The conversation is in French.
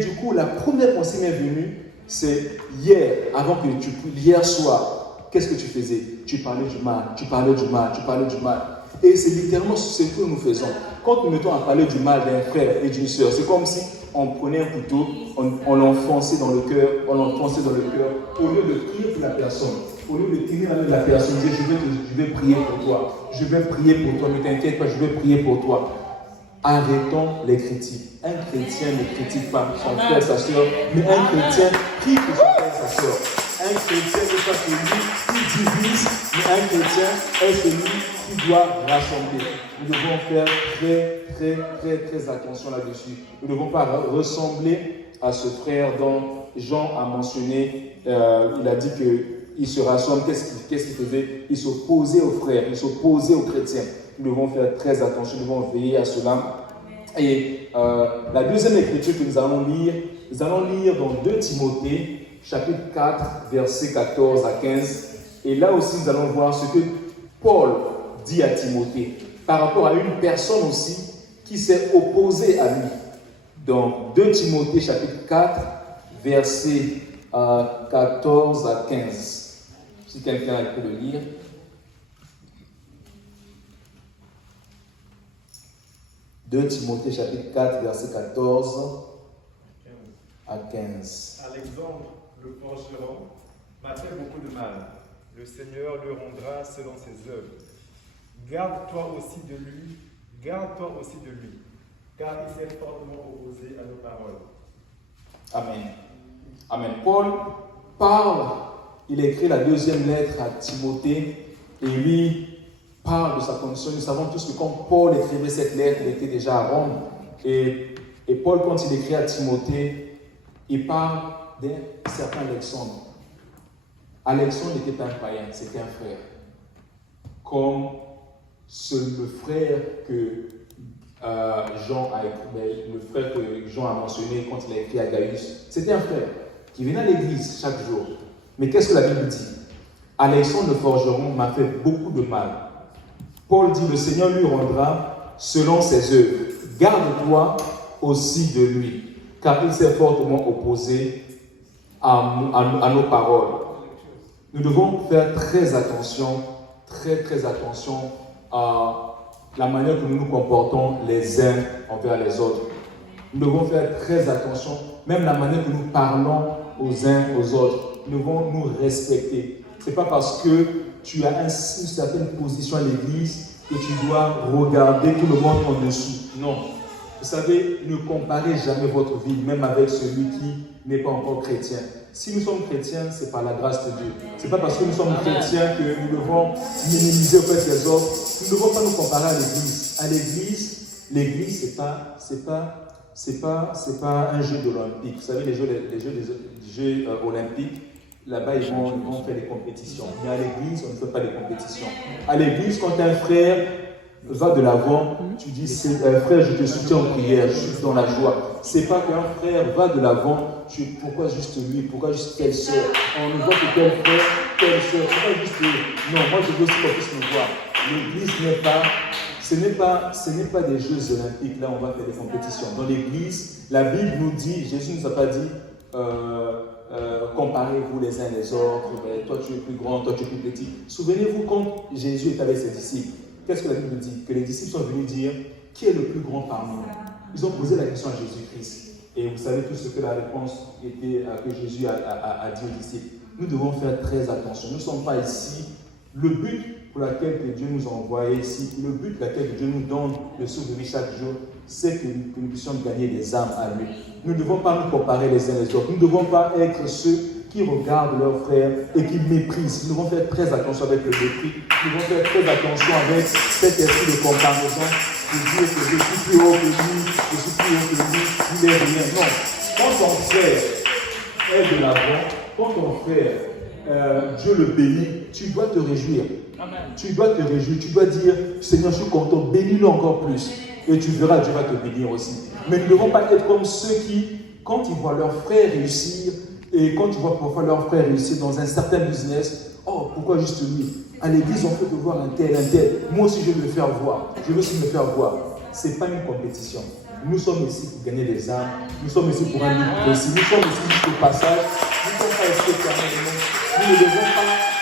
Du coup, la première pensée m'est venue, c'est hier, hier soir, qu'est-ce que tu faisais? Tu parlais du mal, tu parlais du mal, tu parlais du mal. Et c'est littéralement ce que nous faisons. Quand nous mettons à parler du mal d'un frère et d'une sœur, c'est comme si on prenait un couteau, on l'enfonçait dans le cœur, au lieu de prier pour la personne, au lieu de tenir la main de la personne, dire je vais prier pour toi, je vais prier pour toi, ne t'inquiète pas, je vais prier pour toi. Arrêtons les critiques. Un chrétien ne critique pas son frère, sa soeur, mais un chrétien prie pour son frère, sa soeur. Un chrétien n'est pas celui qui divise, mais un chrétien est celui qui doit rassembler. Nous devons faire très attention là-dessus. Nous ne devons pas ressembler à ce frère dont Jean a mentionné. Il a dit qu'il se rassemble. Qu'est-ce qu'il faisait? Il s'opposait aux frères, il s'opposait aux chrétiens. Nous devons faire très attention, nous devons veiller à cela. Et la deuxième écriture que nous allons lire dans 2 Timothée, chapitre 4, versets 14 à 15. Et là aussi, nous allons voir ce que Paul dit à Timothée par rapport à une personne aussi qui s'est opposée à lui. Donc, 2 Timothée, chapitre 4, versets 14 à 15. Si quelqu'un peut le lire. 2 Timothée chapitre 4, verset 14 à 15. Alexandre, le forgeron, m'a fait beaucoup de mal. Le Seigneur le rendra selon ses œuvres. Garde-toi aussi de lui, car il s'est fortement opposé à nos paroles. Amen. Amen. Paul parle, il écrit la deuxième lettre à Timothée, et lui parle de sa condition. Nous savons tous que quand Paul écrivait cette lettre, il était déjà à Rome. Et Paul, quand il écrit à Timothée, il parle d'un certain Alexandre. Alexandre n'était pas un païen, c'était un frère. Comme le frère que Jean a mentionné quand il a écrit à Gaius. C'était un frère qui venait à l'église chaque jour. Mais qu'est-ce que la Bible dit? Alexandre le forgeron m'a fait beaucoup de mal. Paul dit, le Seigneur lui rendra selon ses œuvres. Garde-toi aussi de lui, car il s'est fortement opposé à nos paroles. Nous devons faire très attention à la manière que nous nous comportons les uns envers les autres. Nous devons faire très attention, même la manière que nous parlons aux uns aux autres. Nous devons nous respecter. Ce n'est pas parce que tu as une certaine position à l'église que tu dois regarder tout le monde en dessous. Non. Vous savez, ne comparez jamais votre vie, même avec celui qui n'est pas encore chrétien. Si nous sommes chrétiens, c'est par la grâce de Dieu. Ce n'est pas parce que nous sommes chrétiens que nous devons minimiser auprès des autres. Nous ne devons pas nous comparer à l'église. À l'église, c'est pas un jeu olympique. Vous savez, les jeux olympiques, là-bas, ils vont faire des compétitions. Mais à l'église, on ne fait pas des compétitions. À l'église, quand un frère va de l'avant, tu dis, frère, je te soutiens en prière, je suis dans la joie. C'est pas qu'un frère va de l'avant, pourquoi juste lui, pourquoi juste telle soeur? On ne voit que tel frère, telle soeur, pourquoi juste lui? Non, moi je veux aussi qu'on puisse nous voir. L'église ce n'est pas des jeux olympiques, là on va faire des compétitions. Dans l'église, la Bible nous dit, Jésus ne nous a pas dit, comparez-vous les uns les autres, toi tu es plus grand, toi tu es plus petit. Souvenez-vous quand Jésus est avec ses disciples, qu'est-ce que la Bible dit? Que les disciples sont venus dire, qui est le plus grand parmi nous? Ils ont posé la question à Jésus-Christ. Et vous savez tout ce que la réponse était, que Jésus a dit aux disciples. Nous devons faire très attention. Nous ne sommes pas ici. Le but pour lequel Dieu nous a envoyés ici, le but pour lequel Dieu nous donne le souvenir chaque jour, c'est que nous puissions gagner des âmes à lui. Nous ne devons pas nous comparer les uns les autres. Nous ne devons pas être ceux qui regardent leurs frères et qui méprisent. Nous devons faire très attention avec le mépris. Nous devons faire très attention avec cet esprit de comparaison, de dire que je suis plus haut que lui, je suis plus haut que lui, il est rien. Non. Quand ton frère est de l'avant, quand ton frère, Dieu le bénit, tu dois te réjouir. Amen. Tu dois te réjouir, tu dois dire, Seigneur, je suis content, bénis-le encore plus. Et tu verras, Dieu va te bénir aussi. Mais nous ne devons pas être comme ceux qui, quand ils voient leur frère réussir, et quand tu vois parfois leur frère réussir dans un certain business, oh, pourquoi juste lui? À l'église, on peut te voir un tel. Moi aussi, je veux me faire voir. Je veux aussi me faire voir. Ce n'est pas une compétition. Nous sommes ici pour gagner des âmes. Nous sommes ici pour un but précis. Nous sommes ici juste au passage. Nous ne sommes pas ici éternellement. Nous ne devons pas